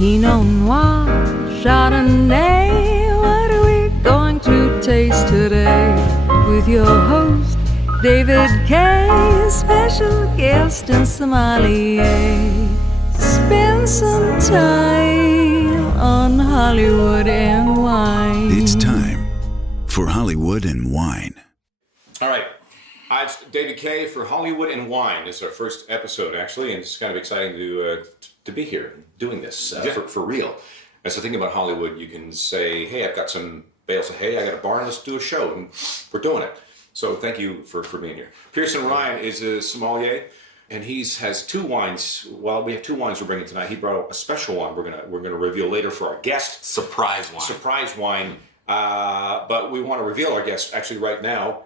Pinot Noir, Chardonnay. What are we going to taste today? With your host, David Kaye, special guest and sommelier. Spend some time on Hollywood and Wine. It's time for Hollywood and Wine. All right. It's David Kaye for Hollywood and Wine. This is our first episode, actually, and it's kind of exciting to be here doing this for real. That's the thing about Hollywood. You can say, hey, I've got some bales of hay, I got a barn, let's do a show, and we're doing it. So thank you for being here. Pierson Ryan is a sommelier, and he has two wines. Well, we have two wines we're bringing tonight. He brought a special one we're gonna reveal later for our guest. Surprise wine. But we want to reveal our guest actually right now.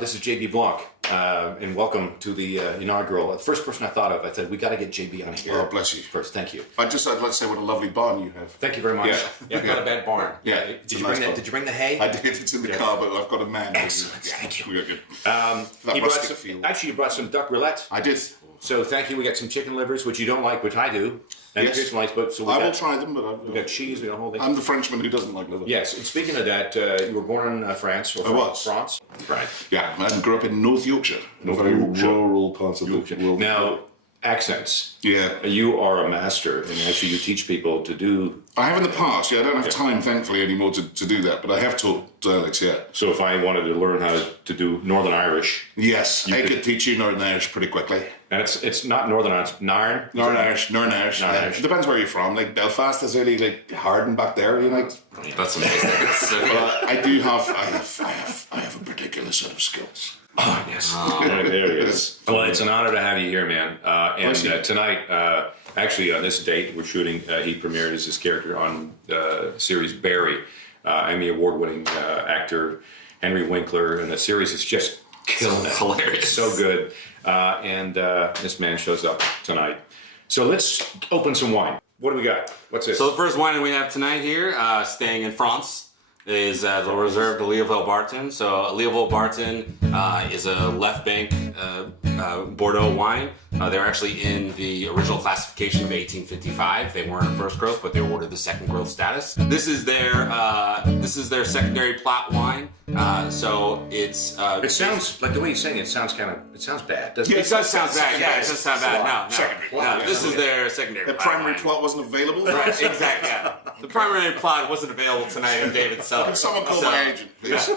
This is JB Blanc, and welcome to the inaugural. The first person I thought of, I said, we got to get JB on here. Oh, bless you. First, thank you. I'd like to say what a lovely barn you have. Thank you very much. Yeah, not a bad barn. Yeah. Did you bring the hay? I did. It's in the car, but I've got a man. Excellent. Thank you. We got good. Actually, you brought some duck roulette. I did. So thank you. We got some chicken livers, which you don't like, which I do. And Yes. Pierson likes, but I will try them, but we got cheese. We got a whole thing. I'm the Frenchman who doesn't like liver. Yes. And speaking of that, you were born in France. Or I was. France. Right. Yeah, I grew up in North Yorkshire, a very rural part of the world. Now, accents. Yeah. You are a master, and actually you teach people to do... I have in the past, I don't have time, thankfully, anymore to do that, but I have taught dialects, yeah. So if I wanted to learn how to do Northern Irish... Yes, I could teach you Northern Irish pretty quickly. And it's not Northern Irish, Nairn? Northern Irish. It depends where you're from. Like, Belfast is really, like, Harden back there, you know? That's amazing. But I have a particular set of skills. Oh, yes. There it is. Well, it's an honor to have you here, man. And tonight, actually on this date, we're shooting, he premiered as his character on the series Barry. Emmy Award-winning actor Henry Winkler. And the series is just killing it. Hilarious. So good. And this man shows up tonight. So let's open some wine. What do we got? What's this? So the first wine we have tonight here, staying in France, is the Reserve de Leoville-Barton. So Leoville-Barton is a left bank Bordeaux wine. They were actually in the original classification of 1855. They weren't a first growth, but they were awarded the second growth status. This is their secondary plat wine. So it's it sounds like the way you're saying it sounds bad. Doesn't it it? does sound bad. Yeah, it does sound bad. No. This is their secondary. The plat primary wine. plot wasn't available? Right, exactly. Yeah. The primary plot wasn't available tonight in David's cellar. Can someone call my agent, please?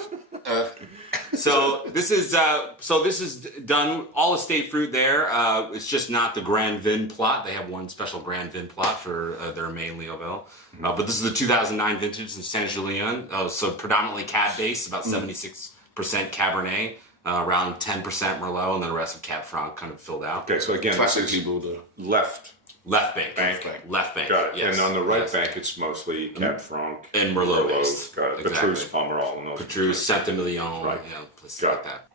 So this is done all estate fruit there. It's just not the Grand Vin plot. They have one special Grand Vin plot for their main Leoville. But this is the 2009 vintage in Saint Julien. So predominantly Cab based, about 76% Cabernet, around 10% Merlot, and then the rest of Cab Franc kind of filled out. Okay, so again, Classically Bordeaux. left bank. Got it. Yes. And on the right bank, it's mostly Cab Franc and Merlot based. Got it. Exactly. Petrus, Pomerol, and those. Petrus, Saint-Emilion, Right. places Got like it. that.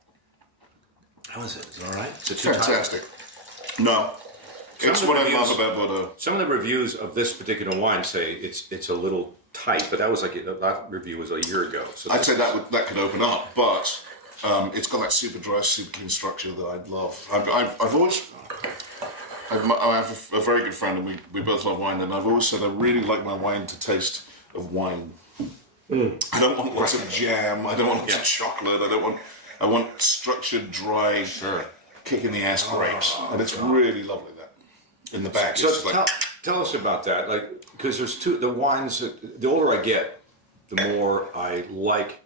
How is it? Is it all right? Is it too tight? Fantastic. No. It's Some of what the I love reviews- about Bordeaux. Some of the reviews of this particular wine say it's a little tight, but that was that review was a year ago. So I'd say that could open up, but it's got that super dry, super clean structure that I love. I have a very good friend, and we both love wine, and I've always said I really like my wine to taste of wine. I don't want lots of jam. I don't want lots of chocolate. I want structured, dry, kick in the ass grapes, and it's really lovely that in the back. So it's like, tell us about that, because there's the wines. The older I get, the more I like.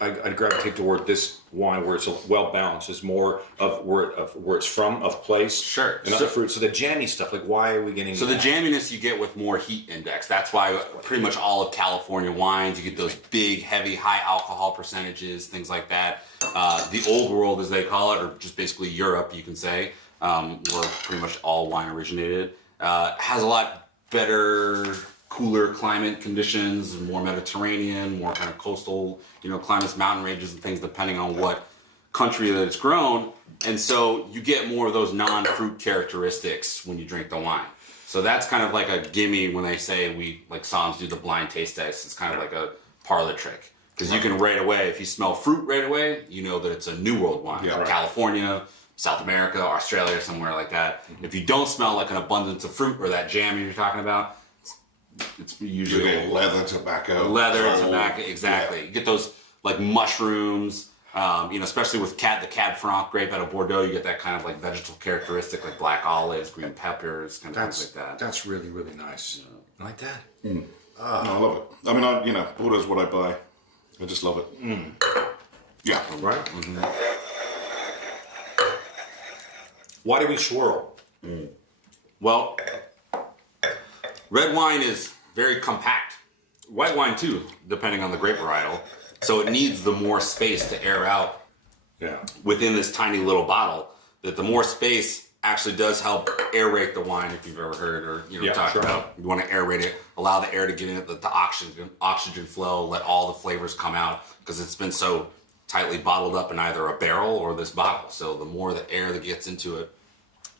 I gravitate toward this wine where it's well balanced. It's more of where it's from, of place. Sure. And other fruit. So the jammy stuff, why are we getting? So the jamminess you get with more heat index. That's why pretty much all of California wines, you get those big, heavy, high alcohol percentages, things like that. The old world, as they call it, or just basically Europe, you can say, where pretty much all wine originated, has a lot better, cooler climate conditions, more Mediterranean, more kind of coastal, climates, mountain ranges and things, depending on what country that it's grown. And so you get more of those non-fruit characteristics when you drink the wine. So that's kind of like a gimme when they say Soms do the blind taste test. It's kind of like a parlor trick. Because you can right away, if you smell fruit right away, you know that it's a New World wine. Yeah, right. California, South America, Australia, somewhere like that. Mm-hmm. If you don't smell like an abundance of fruit or that jam you're talking about, it's usually leather, tobacco. Tobacco, exactly. Yeah. You get those like mushrooms, especially with the Cab Franc grape out of Bordeaux, you get that kind of like vegetal characteristic, like black olives, green peppers, kind of things like that. That's really, really nice. I like that. No, I love it. I mean, Bordeaux's what I buy. I just love it. Yeah. Right? Why do we swirl? Well, red wine is very compact. White wine too, depending on the grape varietal. So it needs the more space to air out within this tiny little bottle. That the more space actually does help aerate the wine, if you've ever heard or talked about. You want to aerate it, allow the air to get in, the oxygen flow, let all the flavors come out, because it's been so tightly bottled up in either a barrel or this bottle. So the more the air that gets into it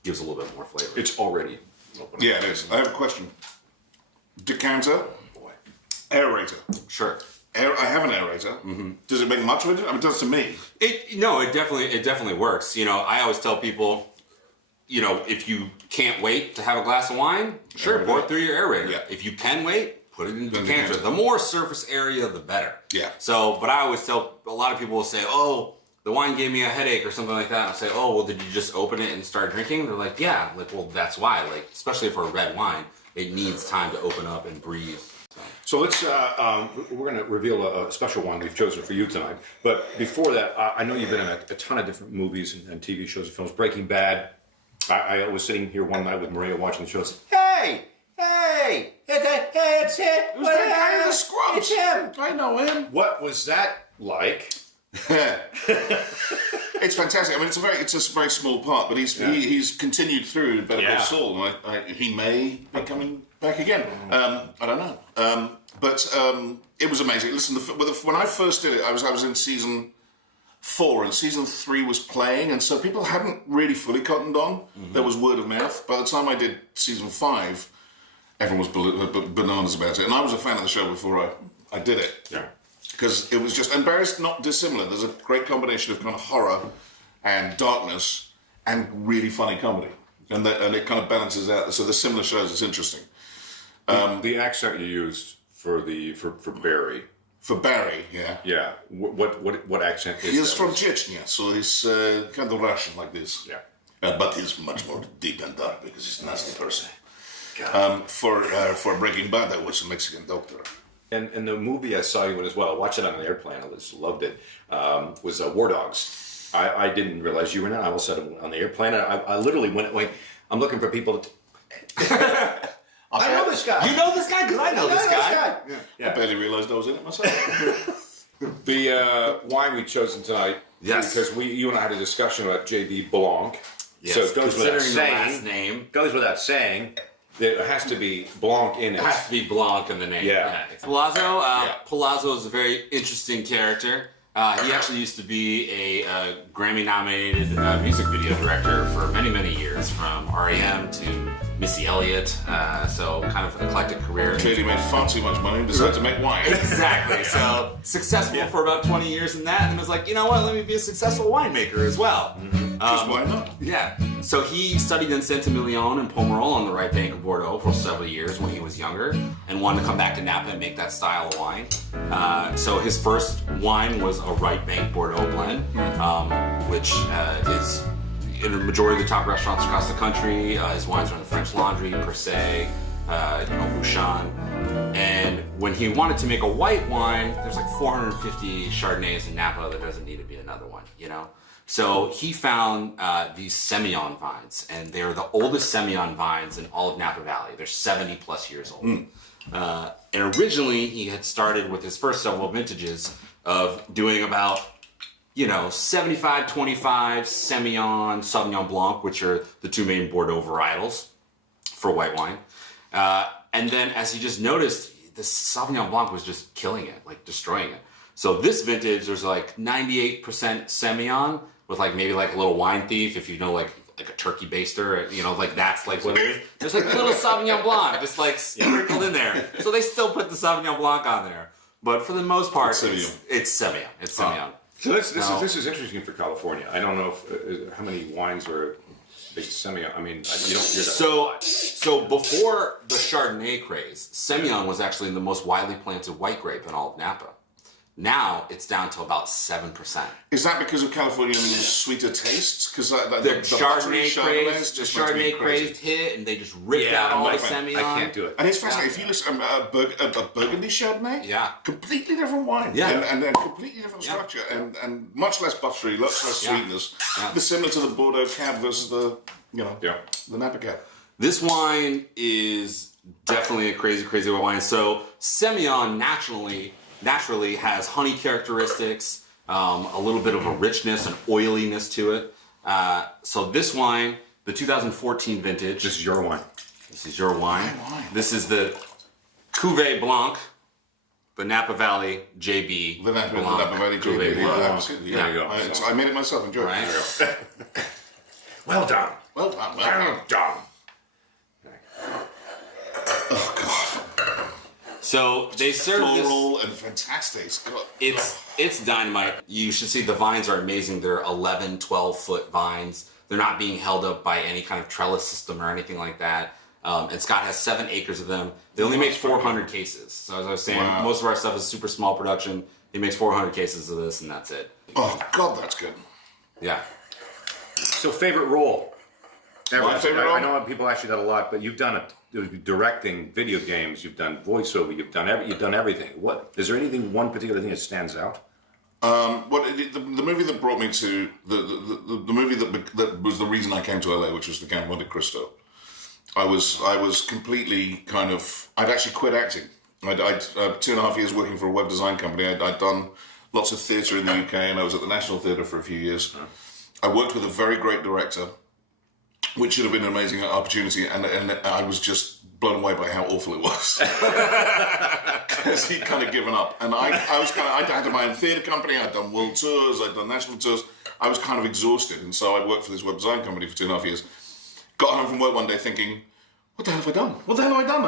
gives a little bit more flavor. It's already open. Yeah, it is. I have a question. Decanter, aerator. Sure. I have an aerator. Does it make much of it? I mean, it does to me. It definitely works. I always tell people, if you can't wait to have a glass of wine, sure, pour it through your aerator. Yeah. If you can wait, put it in the decanter. The more surface area, the better. Yeah. So, but I always tell, a lot of people will say, oh, the wine gave me a headache or something like that. And I'll say, oh, well, did you just open it and start drinking? They're like, yeah. Like, well, that's why. Like, especially for a red wine, it needs time to open up and breathe. So let's, we're going to reveal a special wine we've chosen for you tonight. But before that, I know you've been in a ton of different movies and TV shows and films. Breaking Bad. I was sitting here one night with Maria watching the show. Hey, it's him. Who's that guy in the scrubs? It's him. I know him. What was that like? It's fantastic. I mean, it's a very small part, but he's continued through Better Call Saul. And he may be coming back again. I don't know. But it was amazing. Listen, when I first did it, I was in season 4, and season 3 was playing, and so people hadn't really fully cottoned on. There was word of mouth. By the time I did season 5, everyone was bananas about it, and I was a fan of the show before I did it. Yeah. Because it was just, and Barry's not dissimilar. There's a great combination of kind of horror and darkness and really funny comedy, and it kind of balances out. So there's similar shows. It's interesting. The accent you used for Barry. For Barry, yeah. Yeah. What accent is He's that? from Chechnya, so he's kind of Russian like this. Yeah. But he's much more deep and dark because he's a nasty person. For Breaking Bad, I was a Mexican doctor. And the movie I saw you in as well, I watched it on an airplane, I just loved it, was War Dogs. I didn't realize you were in it. I was on the airplane. I literally went, I'm looking for people to... I know this guy. You know this guy? Because I know this guy. Yeah. I barely realized I was in it myself. The wine we've chosen tonight, because you and I had a discussion about J.D. Blanc. Yes. So it goes without saying, the last name. Goes without saying, there has to be Blanc in it. It has to be Blanc in the name. Yeah. Palazzo. Palazzo is a very interesting character. He actually used to be a Grammy-nominated music video director for many, many years, from R.E.M. to Missy Elliott. So kind of an eclectic career. Clearly made far too much money and decided to make wine. Exactly. So successful for about 20 years in that, and was like, you know what? Let me be a successful winemaker as well. Because why not? Yeah. So he studied in Saint-Emilion and Pomerol on the right bank of Bordeaux for several years when he was younger, and wanted to come back to Napa and make that style of wine. So his first wine was a right bank Bordeaux blend, which is in a majority of the top restaurants across the country. His wines are in the French Laundry, Per Se, Bouchon. And when he wanted to make a white wine, there's like 450 Chardonnays in Napa. There doesn't need to be another one, So he found these Semillon vines, and they're the oldest Semillon vines in all of Napa Valley. They're 70 plus years old. And originally he had started with his first several vintages of doing about 75-25 Semillon, Sauvignon Blanc, which are the two main Bordeaux varietals for white wine. And then as he just noticed, the Sauvignon Blanc was just killing it, like destroying it. So this vintage, there's like 98% Semillon with maybe a little wine thief, if you know like a turkey baster, that's like what it is. There's like a little Sauvignon Blanc just sprinkled in there. So they still put the Sauvignon Blanc on there. But for the most part, it's Semillon. It's Semillon. So this is interesting for California. I don't know if, how many wines are big Semillon. I mean, you don't hear that. So before the Chardonnay craze, Semillon was actually the most widely planted white grape in all of Napa. Now it's down to about 7%. Is that because of California's sweeter tastes? Because The Chardonnay craze hit, and they just ripped out all the Semillon. I can't do it. And it's fascinating. If you listen, a Burgundy Chardonnay, completely different wine, and completely different structure, and much less buttery, much less sweetness. The similar to the Bordeaux Cab versus the Napa Cab. This wine is definitely a crazy wine. So Semillon naturally has honey characteristics, a little bit of a richness and oiliness to it. So this wine, the 2014 vintage. This is your wine. This is your wine. This is the Cuvée Blanc, the Napa Valley JB. The Napa Valley JB. Absolutely. There you go. I made it myself. Enjoy it. Well done. Well done. Well done. Oh, God. So they serve floral this. And fantastic. It's dynamite. You should see the vines are amazing. They're 11, 12-foot vines. They're not being held up by any kind of trellis system or anything like that. And Scott has 7 acres of them. They only make 400 cases. So as I was saying, most of our stuff is super small production. He makes 400 cases of this, and that's it. Oh, God, that's good. Yeah. So favorite role? My favorite role? I know people ask you that a lot, but you've done it. Directing video games, you've done voiceover, you've done everything. What is there anything, one particular thing that stands out? The movie that brought me to the movie that was the reason I came to LA, which was The Count of Monte Cristo. I was completely I'd actually quit acting. I'd 2.5 years working for a web design company. I'd done lots of theatre in the UK, and I was at the National Theatre for a few years. I worked with a very great director, which should have been an amazing opportunity, and I was just blown away by how awful it was. Because he'd kind of given up. And I had my own theatre company, I'd done world tours, I'd done national tours. I was kind of exhausted, and so I worked for this web design company for 2.5 years. Got home from work one day thinking, what the hell have I done? What the hell have I done?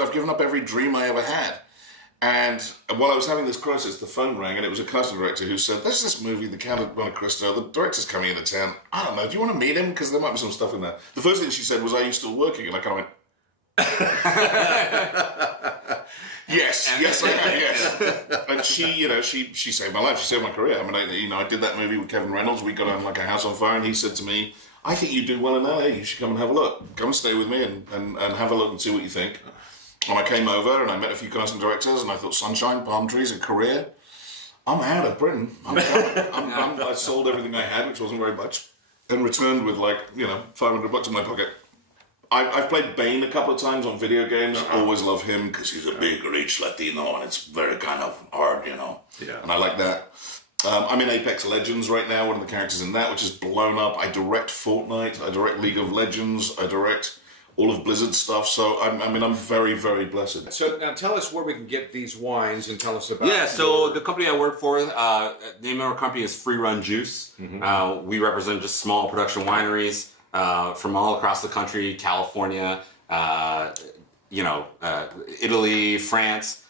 I've given up every dream I ever had. And while I was having this crisis, the phone rang, and it was a casting director who said, there's this movie, The Count of Monte Cristo, the director's coming into town. I don't know, do you want to meet him? Because there might be some stuff in there. The first thing she said was, are you still working? And I kind of went, yes, I am, yes. And she saved my life, she saved my career. I mean, I did that movie with Kevin Reynolds. We got on like a house on fire, and he said to me, I think you do well in LA, you should come and have a look. Come and stay with me and have a look and see what you think. And I came over and I met a few casting directors, and I thought, sunshine, palm trees, a career. I'm out of Britain. I sold everything I had, which wasn't very much, and returned with $500 in my pocket. I've played Bane a couple of times on video games. Always love him because he's a big, rich Latino, and it's very kind of hard, Yeah. And I like that. I'm in Apex Legends right now, one of the characters in that, which is blown up. I direct Fortnite, I direct League of Legends, I direct all of Blizzard stuff, so I'm very, very blessed. So now tell us where we can get these wines, and tell us about... Yeah, so the company I work for, the name of our company is Free Run Juice. Mm-hmm. We represent just small production wineries from all across the country, California, Italy, France.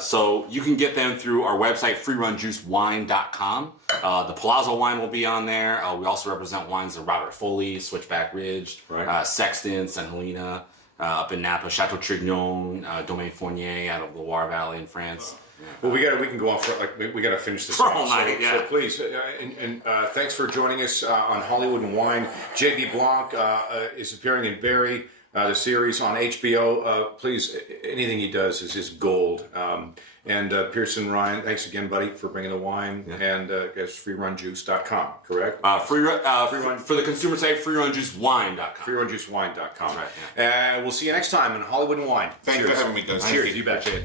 So you can get them through our website, freerunjuicewine.com. The Palazzo wine will be on there. We also represent wines of Robert Foley, Switchback Ridge, Sexton, St. Helena, up in Napa, Chateau Trignon, Domaine Fournier out of Loire Valley in France. Well, we can go on for we got to finish this for all night. So please, thanks for joining us on Hollywood and Wine. JB Blanc is appearing in Barry. The series on HBO, please, anything he does is just gold. And Pierson Ryan, thanks again, buddy, for bringing the wine. Yeah. And it's freerunjuice.com, correct? For the consumer site, freerunjuicewine.com. Freerunjuicewine.com. That's right. We'll see you next time on Hollywood and Wine. Thank you for having me, guys. Cheers. You betcha.